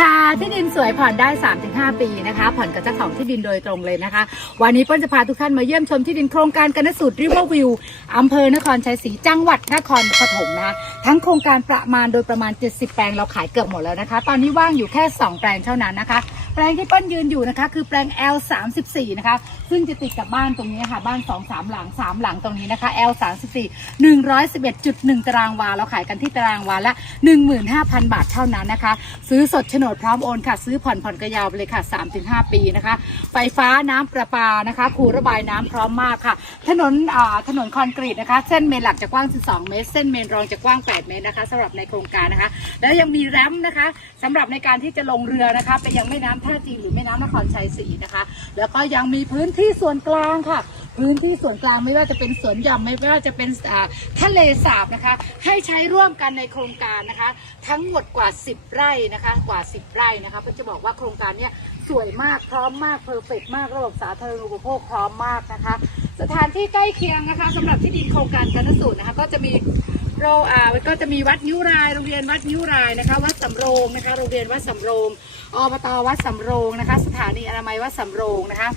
ค่ะ ที่ดินสวยผ่อนได้ 3-5 ปีนะคะ ผ่อนกับเจ้าของที่ดินโดยตรงเลยนะคะ วันนี้เปิ้ลจะพาทุกท่านมาเยี่ยมชมที่ดินโครงการกันนสูตรริเวอร์วิวอำเภอนครชัยศรีจังหวัดนครปฐมนะคะทั้งโครงการประมาณโดยประมาณ 70 แปลงเราขายเกือบหมดแล้วนะคะ ตอนนี้ว่างอยู่แค่ 2 แปลงเท่านั้นนะคะ แปลงที่เปิ้ลยืนอยู่นะคะ คือแปลง L 3 4นะคะ ซึ่งจะติดกับบ้านตรงนี้ค่ะ บ้าน 2 3 หลัง 3 หลังตรงนี้นะคะ L 3 4 111.1 ตารางวา เราขายกันที่ตารางวาละ 15,000 บาทเท่านั้นนะคะ ซื้อสดโฉนดพร้อมโอนค่ะ ซื้อผ่อนผ่อนกระยาวไปเลยค่ะ 3-5 ปีนะคะ ไฟฟ้าน้ำประปานะคะ คูระบายน้ำพร้อมมากค่ะ ถนนอ่าถนนคอนกรีตนะคะ เส้นเมนหลักจะกว้าง 12 เมตร เส้นเมนรองจะกว้าง 8 เมตรนะคะสำหรับในโครงการนะคะ แล้วยังมีแรมนะคะสำหรับในการที่จะลงเรือนะคะไปยังแม่น้ำท่าจีนหรือแม่น้ำนครชัยศรีนะคะ แล้วก็ยังมีพื้นที่ส่วนกลางค่ะ พื้นที่ส่วนกลางไม่ว่าจะเป็นสวนหย่อมไม่ว่าจะเป็นทะเลสาบนะคะ ให้ใช้ร่วมกันในโครงการนะคะ ทั้งหมดกว่า 10 ไร่นะคะ กว่า 10 ไร่นะคะเพจะบอกว่าโครงการเนี้ยสวยมากพร้อมมากเพอร์เฟกมากระบบสาธารณูปโภคพร้อมมากนะคะ สถานที่ใกล้เคียงนะคะสำหรับที่ดินโครงการกันสูตรนะคะ ก็จะมี เราอ่าก็จะมีวัดนิ้วรายโรงเรียนวัดนิ้วรายนะคะ วัดสำโรงนะคะ โรงเรียนวัดสำโรงอบตวัดสำโรงนะคะ สถานีอนามัยวัดสำโรงนะคะ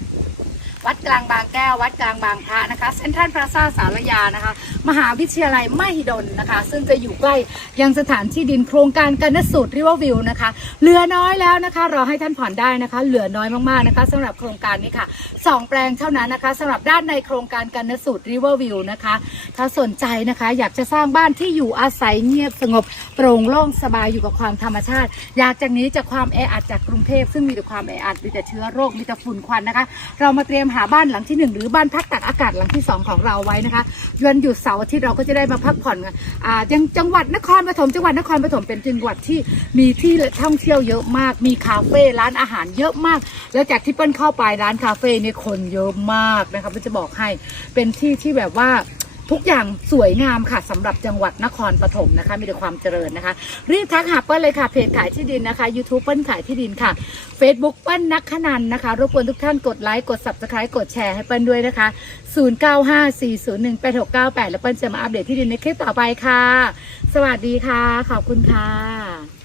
วัดกลางบางแก้ว วัดกลางบางพระนะคะเซ็นทรัลพลาซ่าสารยานะคะ มหาวิทยาลัยมหิดลนะคะ ซึ่งจะอยู่ใกล้ยังสถานที่ดินโครงการกันนสูตรริเวอร์วิวนะคะเหลือน้อยแล้วนะคะ รอให้ท่านผ่อนได้นะคะ เหลือน้อยมากๆนะคะสำหรับโครงการนี้ค่ะสองแปลงเท่านั้นนะคะสำหรับด้านในโครงการกันนสูตรริเวอร์วิวนะคะ ถ้าสนใจนะคะ อยากจะสร้างบ้านที่อยู่อาศัยเงียบสงบโปร่งโล่งสบายอยู่กับความธรรมชาติ อยากจากนี้จากความแออัดจากกรุงเทพซึ่งมีแต่ความแออัดมีแต่เชื้อโรคมีแต่ฝุ่นควันนะคะ เรามาเตรียมหาบ้านหลังที่หนึ่งหรือบ้านพักตากอากาศหลังที่สองของเราไว้นะคะวันหยุดเสาร์อาทิตย์เราก็จะได้มาพักผ่อนกันอ่ายังจังหวัดนครปฐมจังหวัดนครปฐมเป็นจังหวัดที่มีที่ท่องเที่ยวเยอะมาก มีคาเฟ่ร้านอาหารเยอะมาก แล้วจากที่เปิ้ลเข้าไปร้านคาเฟ่เนี่ยคนเยอะมากนะคะเปิ้ลจะบอกให้เป็นที่ที่แบบว่า ทุกอย่างสวยงามค่ะสำหรับจังหวัดนครปฐมนะคะ มีแต่ความเจริญนะคะ รีบทักหาเปิ้ลเลยค่ะเพจขายที่ดินนะคะ YouTube เปิ้ลขายที่ดินค่ะ Facebook เปิ้ลนักขนันนะคะ รบกวนทุกท่านกดไลค์กด Subscribe กดแชร์ให้เปิ้ลด้วยนะคะ 0954018698 แล้วเปิ้ลจะมาอัปเดตที่ดินในคลิปต่อไปค่ะ สวัสดีค่ะ ขอบคุณค่ะ